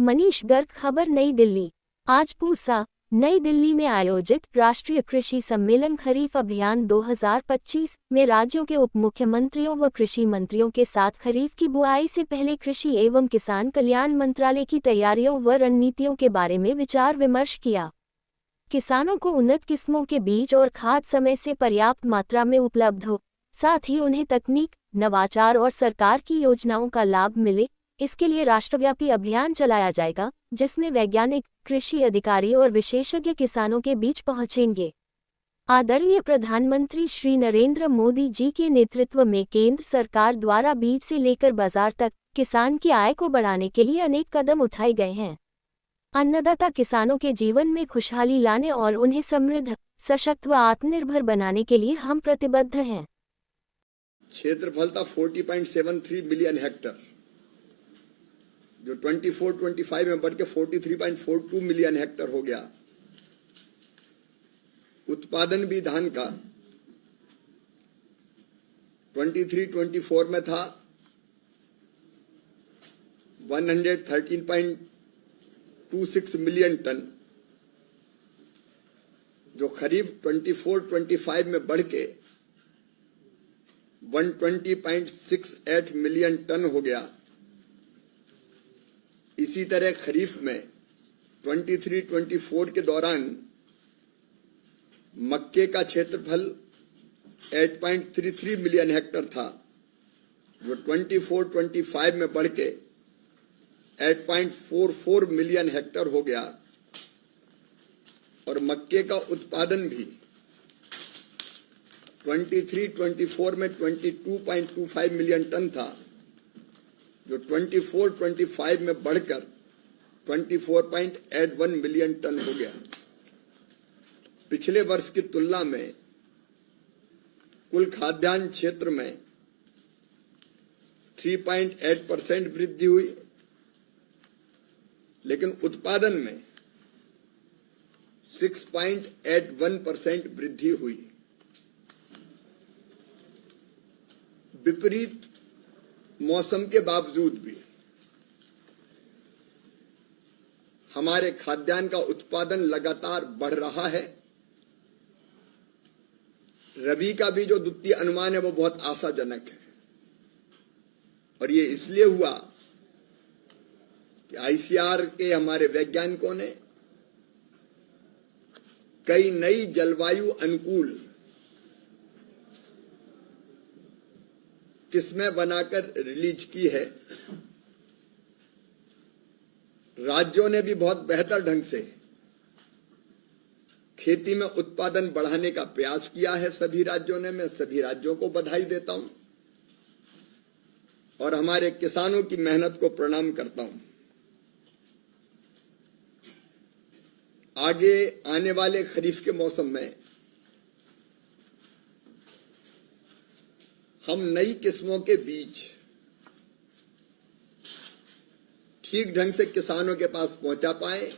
मनीष गर्ग। खबर नई दिल्ली। आज पूसा, नई दिल्ली में आयोजित राष्ट्रीय कृषि सम्मेलन खरीफ अभियान 2025 में राज्यों के उप मुख्यमंत्रियों व कृषि मंत्रियों के साथ खरीफ की बुआई से पहले कृषि एवं किसान कल्याण मंत्रालय की तैयारियों व रणनीतियों के बारे में विचार विमर्श किया। किसानों को उन्नत किस्मों के बीज और खाद समय से पर्याप्त मात्रा में उपलब्ध हो, साथ ही उन्हें तकनीक, नवाचार और सरकार की योजनाओं का लाभ मिले, इसके लिए राष्ट्रव्यापी अभियान चलाया जाएगा, जिसमें वैज्ञानिक, कृषि अधिकारी और विशेषज्ञ किसानों के बीच पहुंचेंगे। आदरणीय प्रधानमंत्री श्री नरेंद्र मोदी जी के नेतृत्व में केंद्र सरकार द्वारा बीज से लेकर बाजार तक किसान की आय को बढ़ाने के लिए अनेक कदम उठाए गए हैं। अन्नदाता किसानों के जीवन में खुशहाली लाने और उन्हें समृद्ध, सशक्त व आत्मनिर्भर बनाने के लिए हम प्रतिबद्ध हैं। क्षेत्रफल था 40.73 मिलियन हेक्टर, जो 24-25 में बढ़ के 43.42 मिलियन हेक्टर हो गया। उत्पादन भी धान का 23-24 में था 113.26 मिलियन टन, जो खरीफ 24-25 में बढ़ के 120.68 मिलियन टन हो गया। इसी तरह खरीफ में 23-24 के दौरान मक्के का क्षेत्रफल 8.33 मिलियन हेक्टर था, जो 24-25 में बढ़ के 8.44 मिलियन हेक्टर हो गया। और मक्के का उत्पादन भी 23-24 में 22.25 मिलियन टन था, जो 24-25 में बढ़कर 24.81 मिलियन टन हो गया। पिछले वर्ष की तुलना में कुल खाद्यान्न क्षेत्र में 3.8% वृद्धि हुई, लेकिन उत्पादन में 6.81% वृद्धि हुई। विपरीत मौसम के बावजूद भी हमारे खाद्यान्न का उत्पादन लगातार बढ़ रहा है। रबी का भी जो द्वितीय अनुमान है वो बहुत आशाजनक है, और ये इसलिए हुआ कि आईसीआर के हमारे वैज्ञानिकों ने कई नई जलवायु अनुकूल किस्में बनाकर रिलीज की है। राज्यों ने भी बहुत बेहतर ढंग से खेती में उत्पादन बढ़ाने का प्रयास किया है। सभी राज्यों ने, मैं सभी राज्यों को बधाई देता हूं और हमारे किसानों की मेहनत को प्रणाम करता हूं। आगे आने वाले खरीफ के मौसम में हम नई किस्मों के बीज ठीक ढंग से किसानों के पास पहुंचा पाए।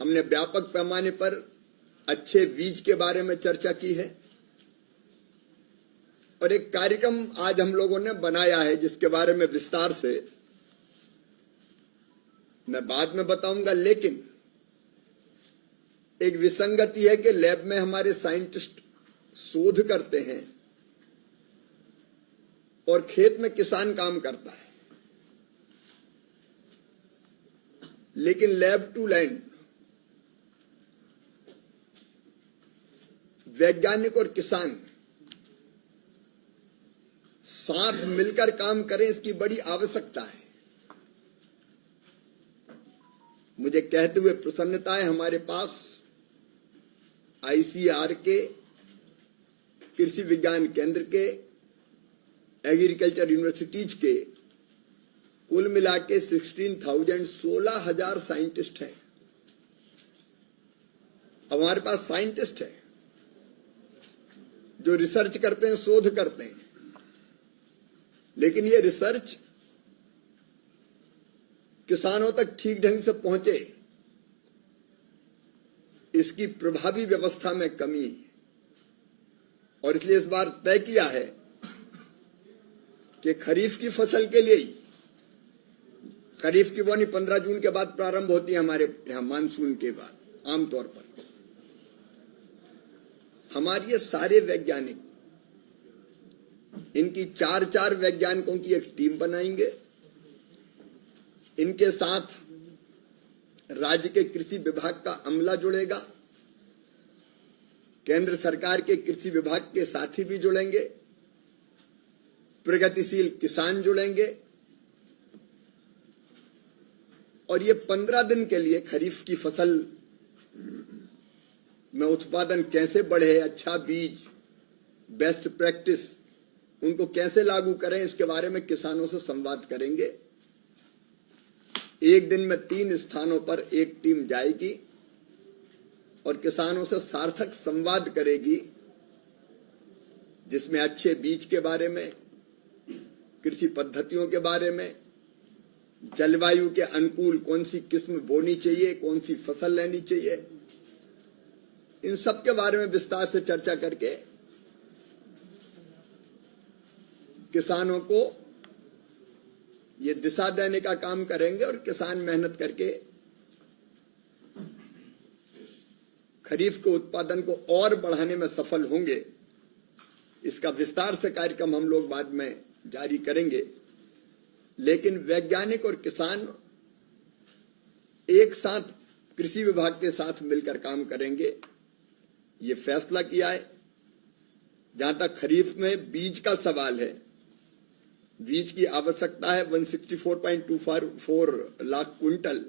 हमने व्यापक पैमाने पर अच्छे बीज के बारे में चर्चा की है, और एक कार्यक्रम आज हम लोगों ने बनाया है जिसके बारे में विस्तार से मैं बाद में बताऊंगा। लेकिन एक विसंगति है कि लैब में हमारे साइंटिस्ट शोध करते हैं और खेत में किसान काम करता है, लेकिन लैब टू लैंड वैज्ञानिक और किसान साथ मिलकर काम करें, इसकी बड़ी आवश्यकता है। मुझे कहते हुए प्रसन्नता है, हमारे पास आईसीआर के, कृषि विज्ञान केंद्र के, एग्रीकल्चर यूनिवर्सिटीज के कुल मिला के 16,000 साइंटिस्ट हैं। हमारे पास साइंटिस्ट हैं जो रिसर्च करते हैं, शोध करते हैं, लेकिन ये रिसर्च किसानों तक ठीक ढंग से पहुंचे, इसकी प्रभावी व्यवस्था में कमी है। और इसलिए इस बार तय किया है कि खरीफ की फसल के लिए ही खरीफ की बोनी 15 जून के बाद प्रारंभ होती है हमारे यहाँ, मानसून के बाद आमतौर पर। हमारे ये सारे वैज्ञानिक, इनकी 4 वैज्ञानिकों की एक टीम बनाएंगे। इनके साथ राज्य के कृषि विभाग का अमला जुड़ेगा, केंद्र सरकार के कृषि विभाग के साथी भी जुड़ेंगे, प्रगतिशील किसान जुड़ेंगे, और ये 15 दिन के लिए खरीफ की फसल में उत्पादन कैसे बढ़े, अच्छा बीज, बेस्ट प्रैक्टिस, उनको कैसे लागू करें, इसके बारे में किसानों से संवाद करेंगे। एक दिन में 3 स्थानों पर एक टीम जाएगी और किसानों से सार्थक संवाद करेगी, जिसमें अच्छे बीज के बारे में, कृषि पद्धतियों के बारे में, जलवायु के अनुकूल कौन सी किस्म बोनी चाहिए, कौन सी फसल लेनी चाहिए, इन सब के बारे में विस्तार से चर्चा करके किसानों को ये दिशा देने का काम करेंगे। और किसान मेहनत करके खरीफ के उत्पादन को और बढ़ाने में सफल होंगे। इसका विस्तार से कार्यक्रम हम लोग बाद में जारी करेंगे, लेकिन वैज्ञानिक और किसान एक साथ कृषि विभाग के साथ मिलकर काम करेंगे, ये फैसला किया है। जहां तक खरीफ में बीज का सवाल है, बीज की आवश्यकता है 164.24 लाख क्विंटल,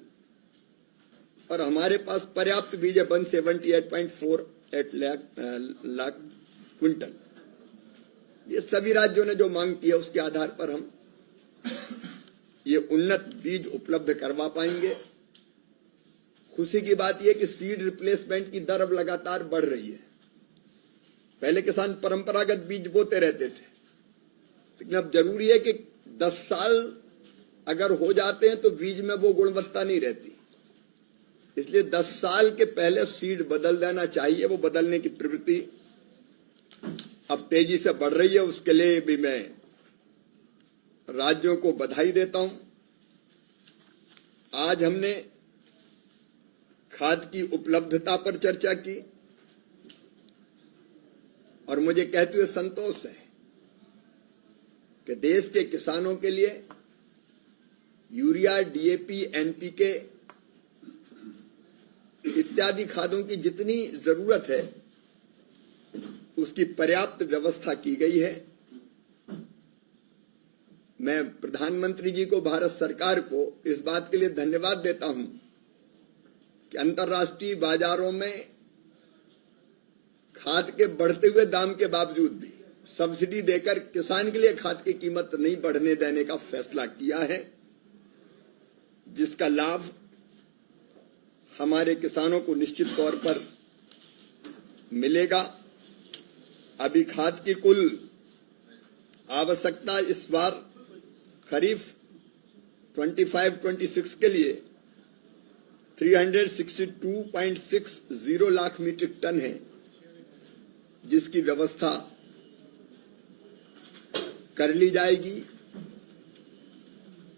और हमारे पास पर्याप्त बीज है 178.48 लाख क्विंटल। ये सभी राज्यों ने जो मांग की है उसके आधार पर हम ये उन्नत बीज उपलब्ध करवा पाएंगे। खुशी की बात यह कि सीड रिप्लेसमेंट की दर अब लगातार बढ़ रही है। पहले किसान परंपरागत बीज बोते रहते थे, लेकिन अब जरूरी है कि 10 साल अगर हो जाते हैं तो बीज में वो गुणवत्ता नहीं रहती, इसलिए 10 साल के पहले सीड बदल देना चाहिए। वो बदलने की प्रवृत्ति अब तेजी से बढ़ रही है, उसके लिए भी मैं राज्यों को बधाई देता हूं। आज हमने खाद की उपलब्धता पर चर्चा की और मुझे कहते हुए संतोष है कि देश के किसानों के लिए यूरिया, डीएपी, एनपीके इत्यादि खादों की जितनी जरूरत है उसकी पर्याप्त व्यवस्था की गई है। मैं प्रधानमंत्री जी को, भारत सरकार को इस बात के लिए धन्यवाद देता हूं कि अंतर्राष्ट्रीय बाजारों में खाद के बढ़ते हुए दाम के बावजूद भी सब्सिडी देकर किसान के लिए खाद की कीमत नहीं बढ़ने देने का फैसला किया है, जिसका लाभ हमारे किसानों को निश्चित तौर पर मिलेगा। अभी खाद की कुल आवश्यकता इस बार खरीफ 25-26 के लिए 362.60 लाख मीट्रिक टन है, जिसकी व्यवस्था कर ली जाएगी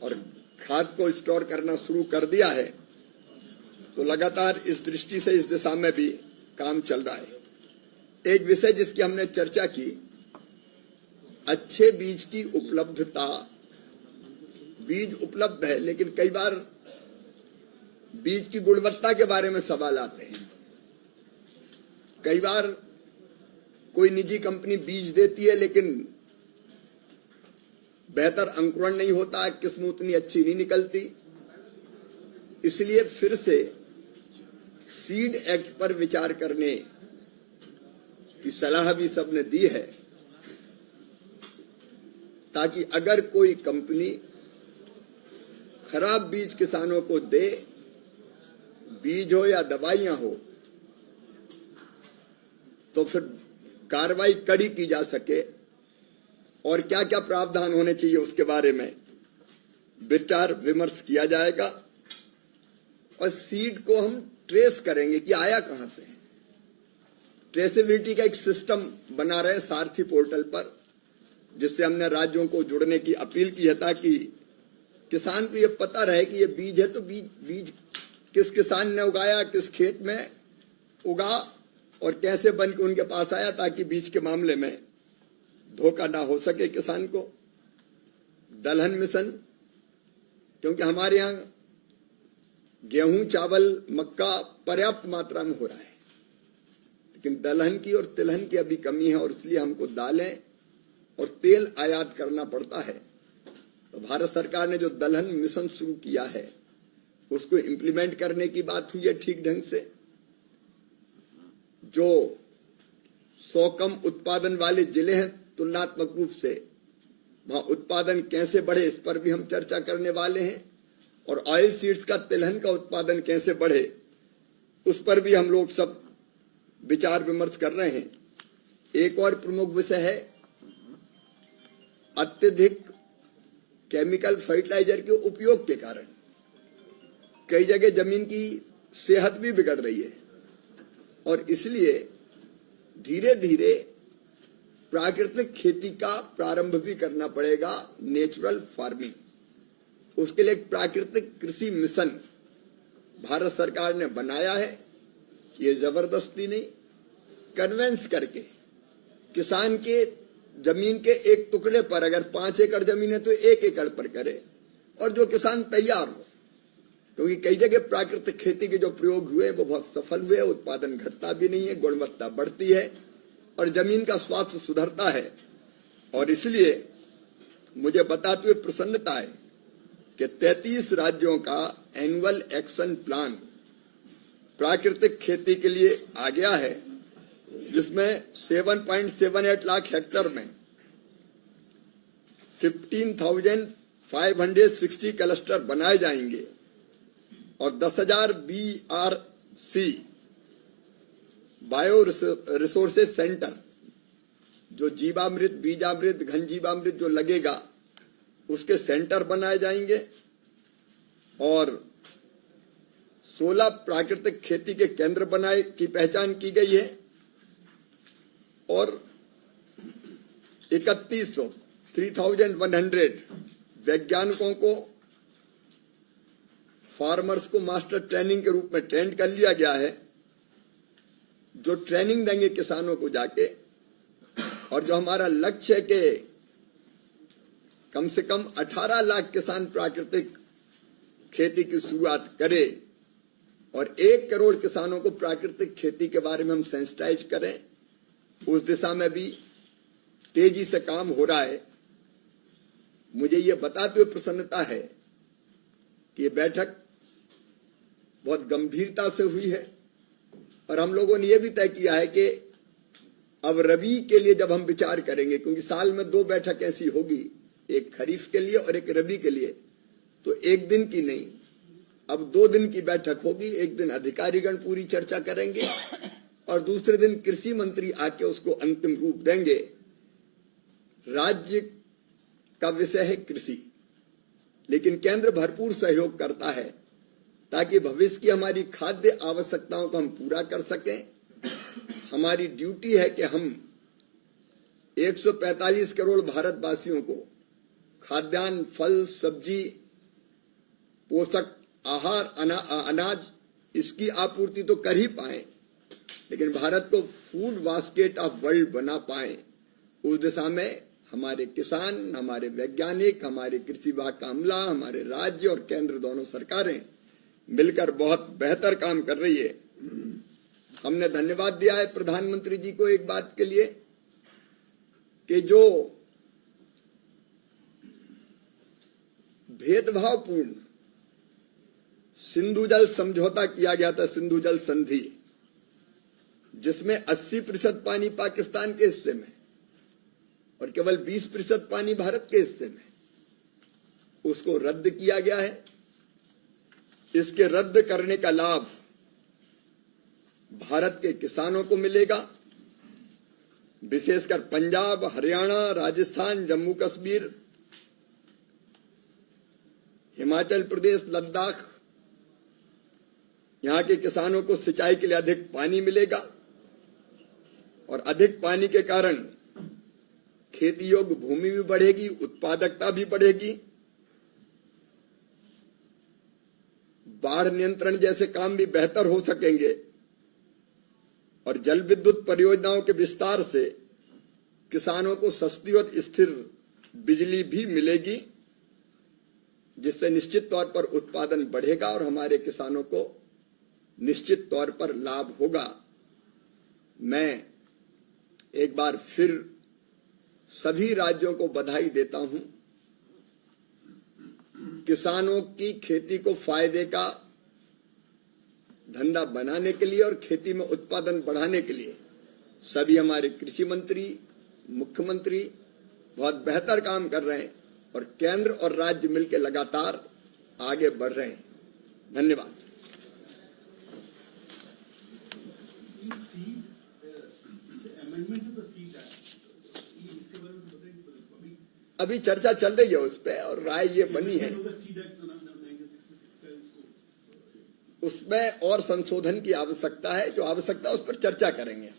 और खाद को स्टोर करना शुरू कर दिया है। तो लगातार इस दृष्टि से इस दिशा में भी काम चल रहा है। एक विषय जिसकी हमने चर्चा की, अच्छे बीज की उपलब्धता। बीज उपलब्ध है, लेकिन कई बार बीज की गुणवत्ता के बारे में सवाल आते हैं। कई बार कोई निजी कंपनी बीज देती है, लेकिन बेहतर अंकुरण नहीं होता, किस्म उतनी अच्छी नहीं निकलती। इसलिए फिर से सीड एक्ट पर विचार करने की सलाह भी सबने दी है, ताकि अगर कोई कंपनी खराब बीज किसानों को दे, बीज हो या दवाइयां हो, तो फिर कार्रवाई कड़ी की जा सके और क्या क्या प्रावधान होने चाहिए उसके बारे में विचार विमर्श किया जाएगा। और सीड को हम ट्रेस करेंगे कि आया कहां से। ट्रेसेबिलिटी का एक सिस्टम बना रहे सारथी पोर्टल पर, जिससे हमने राज्यों को जुड़ने की अपील की है, ताकि किसान को ये पता रहे कि ये बीज है तो बीज किस किसान ने उगाया, किस खेत में उगा और कैसे बन के उनके पास आया, ताकि बीज के मामले में धोखा ना हो सके किसान को। दलहन मिशन, क्योंकि हमारे यहाँ गेहूं, चावल, मक्का पर्याप्त मात्रा में हो रहा है, लेकिन दलहन की और तिलहन की अभी कमी है और इसलिए हमको दालें और तेल आयात करना पड़ता है। तो भारत सरकार ने जो दलहन मिशन शुरू किया है उसको इम्प्लीमेंट करने की बात हुई है ठीक ढंग से। जो 100 कम उत्पादन वाले जिले हैं तुलनात्मक रूप से, वहां उत्पादन कैसे बढ़े इस पर भी हम चर्चा करने वाले हैं, और ऑयल सीड्स का, तिलहन का उत्पादन कैसे बढ़े उस पर भी हम लोग सब विचार विमर्श कर रहे हैं। एक और प्रमुख विषय है अत्यधिक केमिकल फर्टिलाइजर के उपयोग के कारण कई जगह जमीन की सेहत भी बिगड़ रही है, और इसलिए धीरे धीरे प्राकृतिक खेती का प्रारंभ भी करना पड़ेगा, नेचुरल फार्मिंग। उसके लिए एक प्राकृतिक कृषि मिशन भारत सरकार ने बनाया है। ये जबरदस्ती नहीं, कन्वेंस करके किसान के जमीन के एक टुकड़े पर, अगर 5 एकड़ जमीन है तो 1 एकड़ पर करे, और जो किसान तैयार हो, क्योंकि कई जगह प्राकृतिक खेती के जो प्रयोग हुए वो बहुत सफल हुए, उत्पादन घटता भी नहीं है, गुणवत्ता बढ़ती है और जमीन का स्वास्थ्य सुधरता है। और इसलिए मुझे बताते हुए प्रसन्नता है कि 33 राज्यों का एनुअल एक्शन प्लान प्राकृतिक खेती के लिए आ गया है, जिसमें 7.78 लाख हेक्टेयर में 15,560 क्लस्टर बनाए जाएंगे और 10,000 BRC बायो रिसोर्सेज सेंटर, जो जीवामृत, बीजामृत, घन जीवामृत जो लगेगा उसके सेंटर बनाए जाएंगे, और 16 प्राकृतिक खेती के केंद्र बनाए की पहचान की गई है, और 3,100 वैज्ञानिकों को, फार्मर्स को मास्टर ट्रेनिंग के रूप में ट्रेंड कर लिया गया है, जो ट्रेनिंग देंगे किसानों को जाके। और जो हमारा लक्ष्य है कि कम से कम 18 लाख किसान प्राकृतिक खेती की शुरुआत करे और 1 करोड़ किसानों को प्राकृतिक खेती के बारे में हम सेंसिटाइज करें, उस दिशा में भी तेजी से काम हो रहा है। मुझे ये बताते हुए प्रसन्नता है कि ये बैठक बहुत गंभीरता से हुई है, और हम लोगों ने यह भी तय किया है कि अब रबी के लिए जब हम विचार करेंगे, क्योंकि साल में 2 बैठक ऐसी होगी, एक खरीफ के लिए और एक रबी के लिए, तो एक दिन की नहीं, अब 2 दिन की बैठक होगी। एक दिन अधिकारीगण पूरी चर्चा करेंगे और दूसरे दिन कृषि मंत्री आके उसको अंतिम रूप देंगे। राज्य का विषय है कृषि, लेकिन केंद्र भरपूर सहयोग करता है ताकि भविष्य की हमारी खाद्य आवश्यकताओं को हम पूरा कर सकें। हमारी ड्यूटी है कि हम 145 करोड़ भारतवासियों को खाद्यान्न, फल, सब्जी, पोषक आहार, अनाज, इसकी आपूर्ति तो कर ही पाए, लेकिन भारत को फूड बास्केट ऑफ वर्ल्ड बना पाए, उस दिशा में हमारे किसान, हमारे वैज्ञानिक, हमारे कृषि विभाग का अमला, हमारे राज्य और केंद्र दोनों सरकारें मिलकर बहुत बेहतर काम कर रही है। हमने धन्यवाद दिया है प्रधानमंत्री जी को एक बात के लिए कि जो भेदभावपूर्ण सिंधु जल समझौता किया गया था, सिंधु जल संधि, जिसमें 80% पानी पाकिस्तान के हिस्से में और केवल 20% पानी भारत के हिस्से में, उसको रद्द किया गया है। इसके रद्द करने का लाभ भारत के किसानों को मिलेगा, विशेषकर पंजाब, हरियाणा, राजस्थान, जम्मू कश्मीर, हिमाचल प्रदेश, लद्दाख, यहां के किसानों को सिंचाई के लिए अधिक पानी मिलेगा, और अधिक पानी के कारण खेती योग्य भूमि भी बढ़ेगी, उत्पादकता भी बढ़ेगी, बाढ़ नियंत्रण जैसे काम भी बेहतर हो सकेंगे और जल विद्युत परियोजनाओं के विस्तार से किसानों को सस्ती और स्थिर बिजली भी मिलेगी, जिससे निश्चित तौर पर उत्पादन बढ़ेगा और हमारे किसानों को निश्चित तौर पर लाभ होगा। मैं एक बार फिर सभी राज्यों को बधाई देता हूं। किसानों की खेती को फायदे का धंधा बनाने के लिए और खेती में उत्पादन बढ़ाने के लिए सभी हमारे कृषि मंत्री, मुख्यमंत्री बहुत बेहतर काम कर रहे हैं और केंद्र और राज्य मिलकर लगातार आगे बढ़ रहे हैं। धन्यवाद। अभी चर्चा चल रही है उस पर और राय ये बनी है, उसमें और संशोधन की आवश्यकता है। जो आवश्यकता है उस पर चर्चा करेंगे।